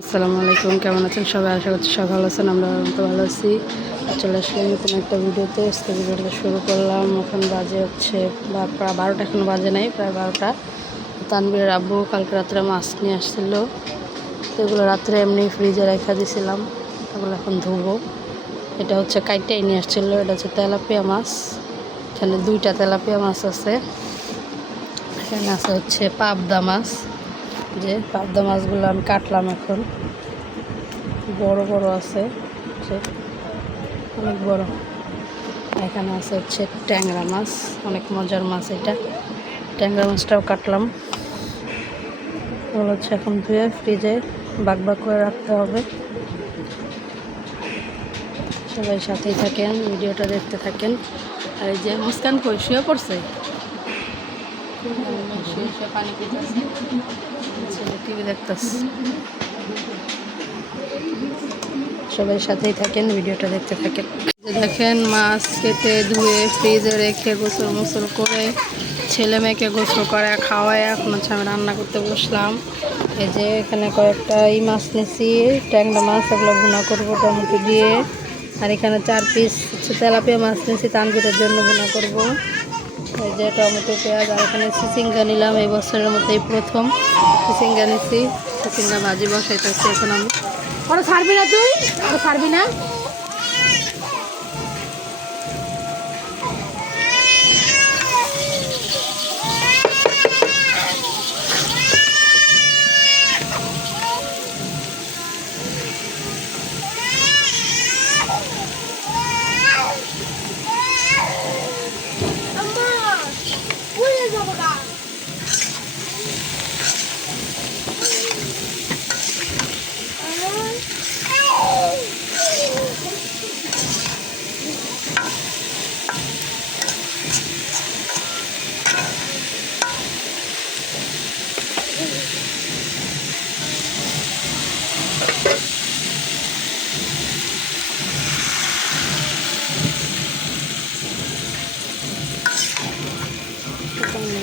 আসসালামু আলাইকুম, কেমন আছেন সবাই? আশা করছি সবাই ভালো আছেন। আমরা তো ভালো আছি। চলে আসলাম নতুন একটা ভিডিওতে। আজকে ভিডিওটা শুরু করলাম। এখন বাজে হচ্ছে প্রায় 12টা, এখনও বাজে নাই, প্রায় 12টা। তানবীরের আব্বু কালকে রাত্রে মাছ নিয়ে আসছিলো, তো এগুলো রাত্রে এমনি ফ্রিজে রেখে দিয়েছিলাম। এগুলো এখন ধুবো। এটা হচ্ছে কাইটাই নিয়ে আসছিলো, এটা হচ্ছে তেলাপিয়া মাছ। এখানে 2টা তেলাপিয়া মাছ আছে। এখানে আছে হচ্ছে পাবদা মাছ। যে পাবদা মাছগুলো আমি কাটলাম, এখন বড় বড় আছে, অনেক বড়। এখানে আছে হচ্ছে ট্যাংরা মাছ, অনেক মজার মাছ এটা। ট্যাংরা মাছটাও কাটলাম। এগুলো হচ্ছে এখন ধুয়ে ফ্রিজে বাক করে রাখতে হবে। সবাই সাথেই থাকেন, ভিডিওটা দেখতে থাকেন। আর এই যে মুস্কান কই শুয়ে পড়ছে, পানি খেতেছে, টিভি দেখতেছে। সবাই সাথেই থাকেন, ভিডিওটা দেখতে থাকেন। দেখেন মাছ কেটে ধুয়ে ফ্রিজে রেখে গোসল মোসল করে ছেলে মেয়েকে গোসল করে খাওয়ায় এখন হচ্ছে আমি রান্না করতে বসলাম। এই যে এখানে কয়েকটা মাছ নিয়েছি, ট্যাংরা মাছ, এগুলো ভুনা করবো টমেটো দিয়ে। আর এখানে 4 পিস হচ্ছে তেলাপিয়া মাছ নিয়েছি, তানবীরের জন্য ভুনা করব। এই যে টমেটো পেঁয়াজ। আর এখানে চিচিঙ্গা নিলাম, এই বছরের মতো এই প্রথম চিচিঙ্গা নিয়েছি। চিচিঙ্গা ভাজি বসাইতেছি এখন আমি। ওরা ছাড়বি না, তুই ওরা ছাড়বি না।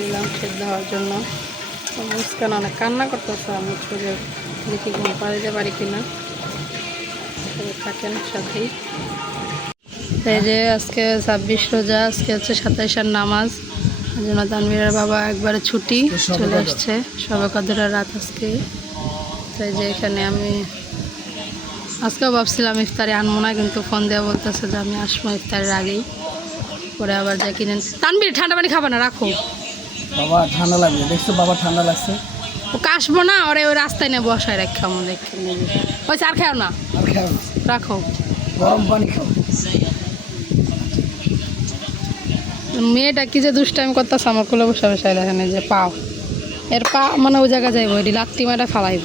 নিলাম সেদ্ধ হওয়ার জন্য। মুস্কান অনেক কান্না করতেছে, আমি খুঁজে দেখি ঘুম পাড়াইতে পারি কিনা। থাকেন সাথেই। এই যে আজকে 26 রোজা, আজকে হচ্ছে 27 নামাজ। এই জন্য তানভীরের বাবা একবারে ছুটি চলে আসছে, শবে কদরের রাত আজকে। তাই যে এখানে আমি আজকেও ভাবছিলাম ইফতারি আনবো না, কিন্তু ফোন দেওয়া বলতেছে যে আমি আসবো ইফতারের আগেই, পরে আবার যা কিনেন। তানভীর ঠান্ডা পানি খাবে না, রাখো বাবা, ঠান্ডা লাগবে। দেখছো বাবা ঠান্ডা লাগছে, ও কাশবো না, ওরে ওই রাস্তায় নিয়ে বসায় রাখা আমাদের। ওই চার খাও না, রাখো গরম পানি খাও। মেয়েটা কি যে দুষ্টাইম করতেছে আমার কোলে বসে বসে। এখানে যে পাও, এর পা মানে ওই জায়গায় যাইব, এটি লাত্তি মাটা ফালাইব।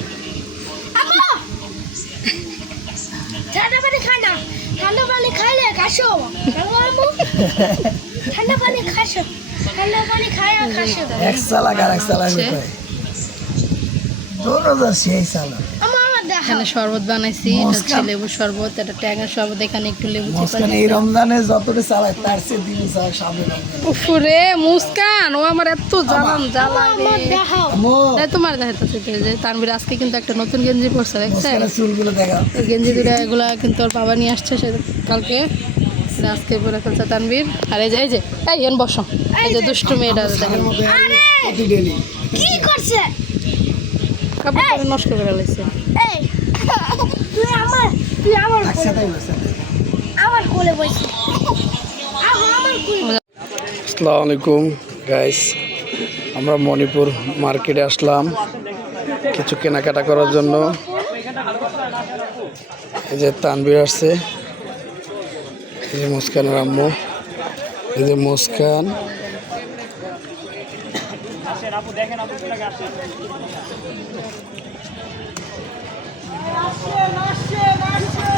এখানে শরবত বানাইছি, এটা হচ্ছে লেবুর শরবত, এটা ট্যাঙের শরবত। এখানে একটু লেবু এই রমজানে যতটা চালায় তার চেয়ে দিন চালায় সামনে। উফরে মুস্কান, ও আমার এত জ্বালান জ্বালায় রে। তোমার দেখাইতেছে যে তানভীর আজকে কিন্তু একটা নতুন গেঞ্জি পরছে, দেখছেন? চুলগুলো দেখা, এই গেঞ্জি দুটা এগুলা কিন্তু ওর বাবা নিয়ে আসছে সে কালকে, আজকে পরে ফেলছে তানভীর। আর এই যে এই এন বসো, এই যে দুষ্টু মেয়েটা দেখেন কি করছে, কাপড় নষ্ট করে লাইছে। আসসালামু আলাইকুম গাইস, আমরা মণিপুর মার্কেটে আসলাম কিছু কেনাকাটা করার জন্য। এই যে তানভীর আসছে, এই যে মুস্কানের আম্মু, এই যে মুস্কান।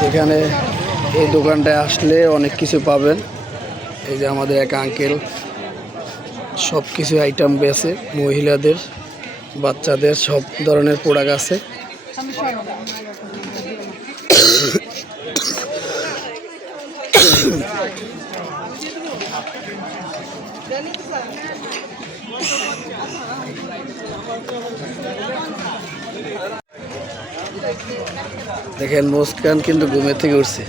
এখানে এই দোকানটায় আসলে অনেক কিছু পাবেন। এই যে আমাদের এক আঙ্কেল সব কিছু আইটেম বেছে, মহিলাদের বাচ্চাদের সব ধরনের প্রোডাক্ট আছে। দেখেন মুস্কান কিন্তু ঘুমের থেকে উঠছে।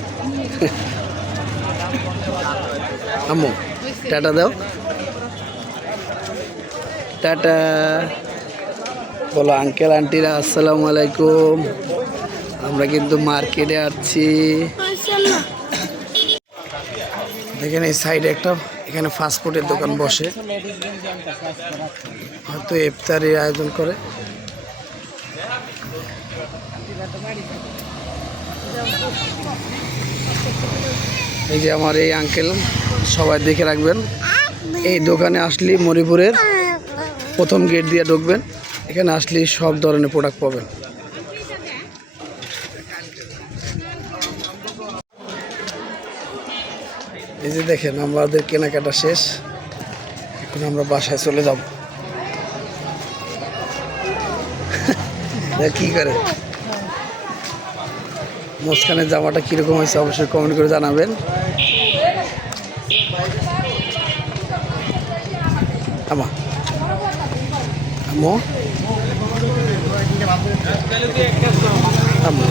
আম্মু টাটা দাও, টাটা বলো আঙ্কেল আন্টিরা আসসালামু আলাইকুম। আমরা কিন্তু মার্কেটে আসছি। দেখেন এই সাইডে একটা এখানে ফাস্টফুডের দোকান বসে, হয়তো ইফতারের আয়োজন করে। এই যে আমার এই আঙ্কেল, সবাই দেখে রাখবেন, এই দোকানে আসলে মণিপুরের প্রথম গেট দিয়ে ঢুকবেন, এখানে আসলে সব ধরনের প্রোডাক্ট পাবেন। এই যে দেখেন আমাদের কেনাকাটা শেষ, এখন আমরা বাসায় চলে যাব। কি করে মুস্কানের জামাটা কিরকম হয়েছে অবশ্যই কমেন্ট করে জানাবেন। আমা আম্মু আম্মু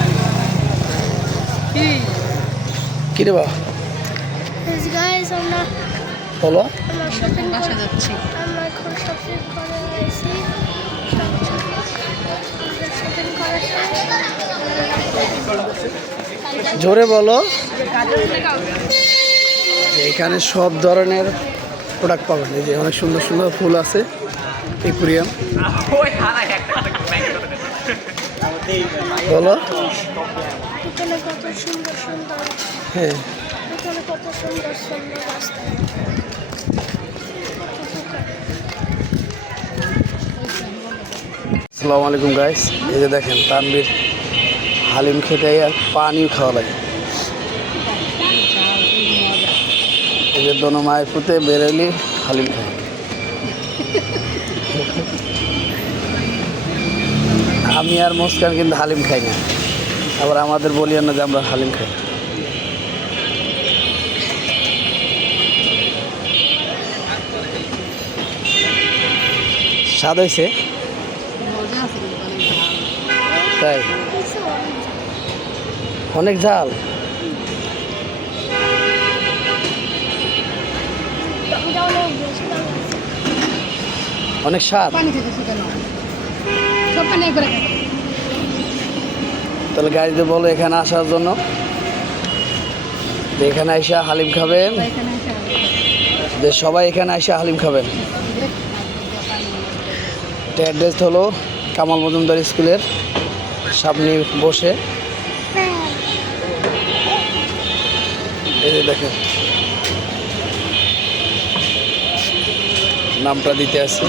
কি রে বা বলো, বাসা যাচ্ছি। জোরে বলো। এখানে সব ধরনের প্রোডাক্ট পাবেন। এই যে অনেক সুন্দর সুন্দর ফুল আছে, একুরিয়াম। বলো হ্যাঁ। আসসালামু আলাইকুম গাইস। এই যে দেখেন তানভীর হালিম খেতে আর পানিও খাওয়া লাগে। এই যে দোনো মায়ের পুঁতে বেরোলি হালিম খাই। আমি আর মুস্কান কিন্তু হালিম খাই না, আবার আমাদের বলি না যে আমরা হালিম খাই। স্বাদ হয়েছে তাই, অনেক ঝাল। অনেক স্বাদ। তাহলে গাড়িতে বলো এখানে আসার জন্য, এখানে আইসা হালিম খাবেন, যে সবাই এখানে আইসা হালিম খাবেন। এটা অ্যাড্রেস হলো কামাল মজুমদার স্কুলের সামনে বসে। এই যে দেখেন নামটা দিতে আছে।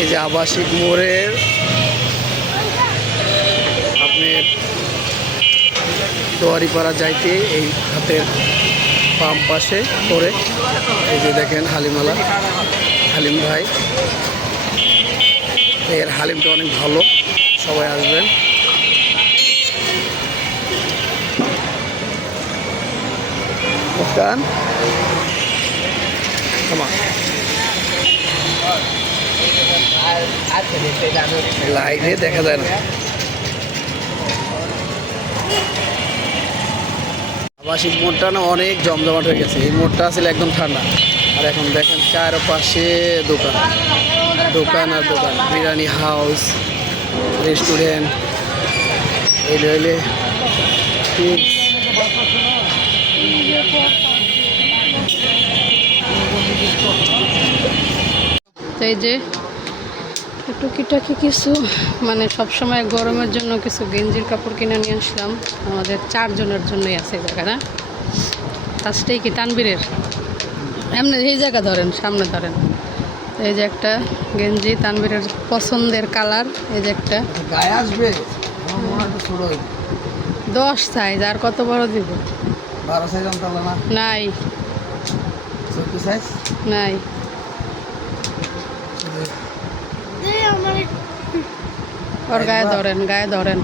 এই যে আবাসিক মোড়ের আপনার তোয়ারিপাড়া যাইতে এই হাতের পাম্প পাশে পড়ে। এই যে দেখেন হালিমালা, হালিম ভাই, এর হালিমটা অনেক ভালো, সবাই আসবেন। মুস্কান লাইনে দেখা যায় না। আবাসিক মোড়টা না অনেক জমজমাট হয়ে গেছে। এই মোড়টা আসলে একদম ঠান্ডা, আর এখন দেখেন চারপাশে দোকান দোকান আর দোকান, বিরিয়ানি হাউস, রেস্টুরেন্ট, এই রইলে এই যে টুকিটাকি কিছু মানে সবসময় গরমের জন্য কিছু গেঞ্জির কাপড় কিনে নিয়ে আসলাম। আমাদের 4 জনের জন্যই আছে জায়গাটা। ফার্স্টেই কি তানবীরের এমনি এই জায়গা ধরেন, সামনে ধরেন। এই যে একটা গেঞ্জি তানবীরের পছন্দের কালার। এই যে একটা গায়ে আসবে 10 সাইজ, আর কত বড় দিব? 12 সাইজ না? নাই 14 সাইজ নাই। ওর গায়ে ধরেন, গায়ে ধরেন।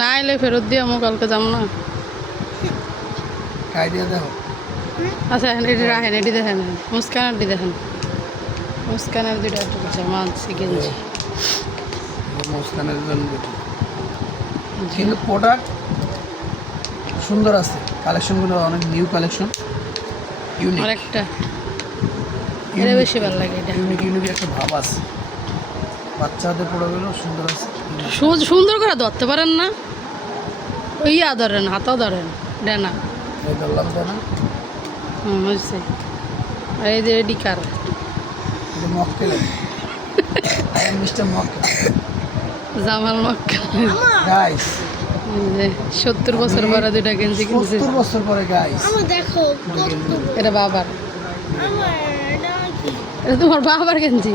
না এলে ফেরত দিয়ে আমি কালকে যাম না। খাই দিয়ে দেখো। আচ্ছা এটি রাখেন, এটি দেখেন, মুস্কানারটি দেখেন, মুস্কানের দুইটা একটু মানছি গেঞ্জি। মুস্কানের জন্য দুটো। কিন্তু প্রোডাক্ট সুন্দর আছে, কালেকশনগুলো অনেক নিউ কালেকশন, ইউনিক। আরেকটা এটা বেশি ভালো লাগে, এটা ইউনিক ইউনিক একটা ভাব আছে। বাচ্চাদের প্রোডাক্টগুলো সুন্দর আছে। সুন্দর করে ধরতে পারেন না, ইয়া ধরেন, হাতও ধরেন, ডানা। এই ধরলাম তাই না? বুঝছি। আর এই যে এডি কার, এটা মক্কেল, আই এম মিস্টার মক্কেল। জামাল মক্কা। গাইস 70 বছর পরে দুইটা গেঞ্জি কিনছে। 70 বছর পরে গাইস দেখো এটা বাবার, আমার এটা তোমার বাবার গেঞ্জি।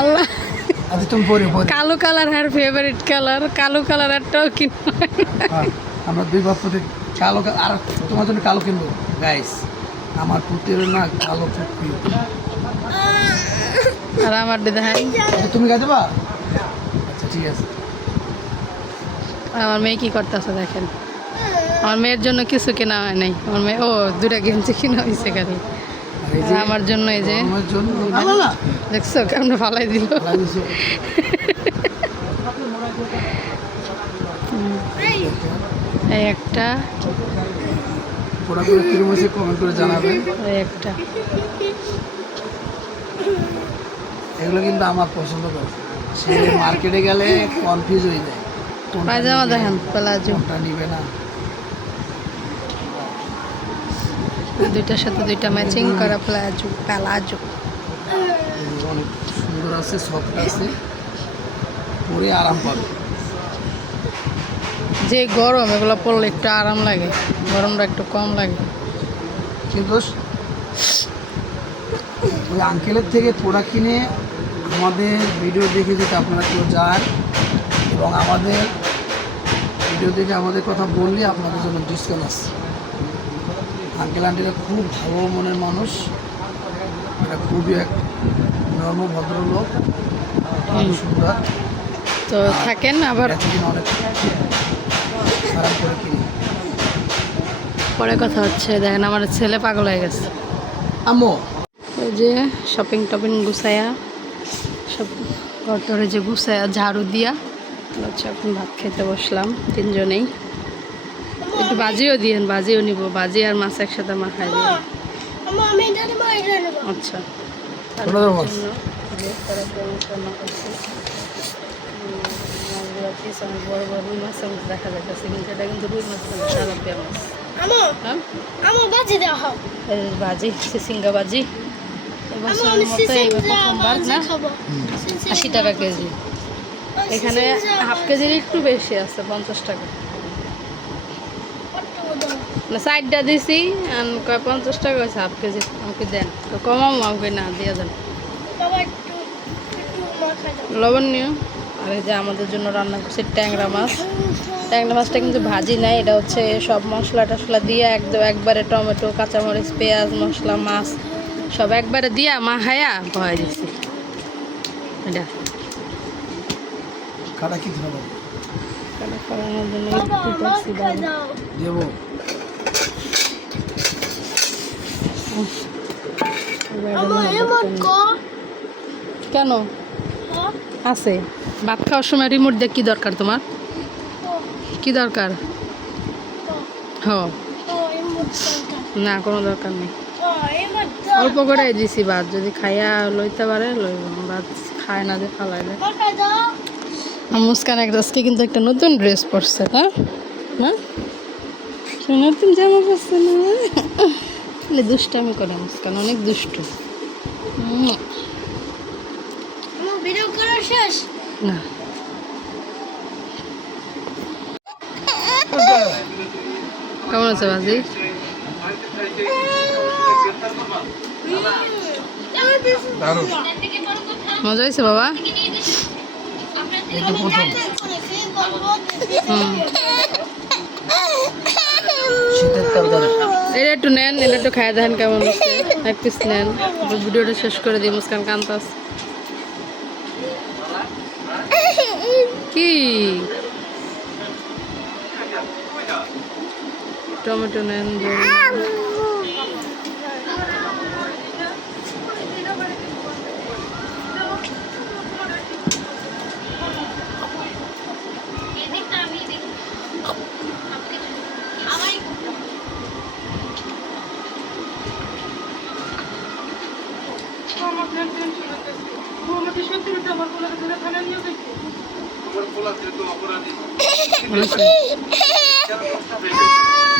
আল্লাহ, আচ্ছা তুমি পরে পরে কালো কালার হার ফেভারিট কালার, কালো কালার একটাও কিনো। হ্যাঁ, আমরা দুই বাপ পুতে কালো আর তোমার জন্য কালো কিনবো গাইস। আমার পুতের না কালো খুব প্রিয়। আর আমার দেখেন, আচ্ছা, তুমি গাইতে বা? আচ্ছা ঠিক আছে। আমার মেয়ে কি করতেছে দেখেন। আমার মেয়ের জন্য কিছু কেনা হয় নাই, আমার মেয়ে ও দুটা গেঞ্জি কিনা হয়েছে খালি। আর এই যে আর আমার জন্য এই যে আমার জন্য ভালো না দেখছো কেমন ফালাই দিল। লাগিয়েছে। এই একটা, প্রোডাক্টগুলো কিরকম হয়েছে কমেন্ট করে জানাবেন। এই একটা। এগুলো কিন্তু আমার পছন্দ করে। সে মার্কেটে গেলে কনফিউজ হয়ে যায়, কোনটা পায়জামা নিবে, দেখেন প্লাজো, কোনটা নিবে না। দুইটার সাথে দুইটা ম্যাচিং করা প্লাজো, প্লাজো। এগুলো অনেক সুন্দর আছে, সফট আছে, পরে আরাম পাবে। যে গরম এগুলো পরলে একটু আরাম লাগে, গরমটা একটু কম লাগে। কিন্তু ওই আঙ্কেলের থেকে প্রোডাক্ট কিনে আমাদের ভিডিও দেখে যদি আপনারা কেউ যান এবং আমাদের ভিডিও দেখে আমাদের কথা বললে আপনাদের জন্য ডিসকাউন্ট আছে। আঙ্কেল আন্টিরা খুব ভালো মনের মানুষ, এটা খুবই এক নর্ম ভদ্রলোক, খুব সুন্দর। তো থাকেন আবার এতদিন অনেক খারাপ করে কিনি। পরে কথা হচ্ছে। দেখেন আমার ছেলে পাগল হয়ে গেছে। আম্মু ওই যে শপিং টপিং গুছায়া, সব ঘরটরে যে গুছায়া ঝাড়ু দিয়া হচ্ছে এখন ভাত খেতে বসলাম তিনজনেই। একটু বাজিও দিয়েন, বাজিও নিব, বাজি আর মাছ একসাথে মাখাই দিই। আমি এটা বাইরে নেব। আচ্ছা, ছোটো বড় মাছ? অনেক বড় বড় রুই মাছের মতো দেখা যাচ্ছে, কিন্তু এটা কিন্তু রুই মাছ না, তেলাপিয়া মাছ। আমো হ্যাঁ, আমো বাজি দাও হও। এই যে বাজি, সিঙ্গা বাজি আমো এবছরের আমি মতো সিসিং এইবার যা প্রথমবার বাজি না। খাবো। 80 টাকা কেজি, এখানে হাফ কেজির একটু বেশি আছে, 50 টাকা। না সাইডটা দিছি, আর কয় 50 টাকা হয়েছে হাফ কেজি। আমাকে দেন, তো কমাও, আমাকে না দিয়ে দেন। বাবা একটু মাখা দাও। লবণ নিও। আর এই যে আমাদের জন্য রান্না করছি ট্যাংরা মাছ। ট্যাংরা মাছটা কিন্তু ভাজি নাই, এটা হচ্ছে সব মশলা টশলা দিয়ে একবারে টমেটো, কাঁচামরিচ, পেঁয়াজ, মশলা, মাছ সব একবারে দিয়া মাখায়া ভয় দিছি। এটা কাটা কি ধরো কাটা করানোর জন্য বাবা একটু করছি মাখা বাবা। দাও। দেবো। আমো এমন কো। কেন হ্যাঁ? আছে ভাত খাওয়ার সময় রিমোট দিয়ে কি দরকার তোমার? কি দরকার? হ, ও এমন দরকার। না কোনো দরকার নেই। ও এমন অল্প করে দিছি ভাত, যদি খাইয়া লইতে পারে লইব, ভাত খায় না যে ফালাইলে। মাখা দাও। মুস্কান আজকে কিন্তু একটা নতুন ড্রেস পরছে না, না সে নতুন জামা পরছে না, দুষ্টামি করে মুস্কান, অনেক দুষ্টু। আমো ভিডিও করা শেষ। না কেমন আছে বাজি? দারুণ। মজা হয়েছে বাবা? এই তো প্রথম হুম, শীতের তরকারি। এটা একটু নেন, এটা একটু খাই দেখেন কেমন হচ্ছে। এক পিস নেন, তারপর ভিডিওটা শেষ করে দিই। মুস্কান কান্তাস কি টমেটো নেন জল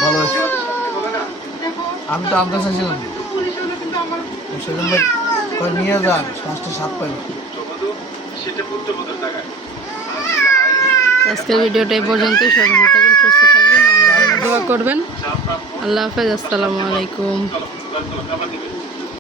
ভালো আছে। আমি তো আনতে চাইছিলাম সেজন্য নিয়ে যান শ্বাসটা স্বাদ পাই। আজকের ভিডিওটা এই পর্যন্তই। সবাই ভালো থাকবেন, সুস্থ থাকবেন, আমার জন্য দোয়া করবেন। আল্লাহ হাফেজ, আসসালামু আলাইকুম।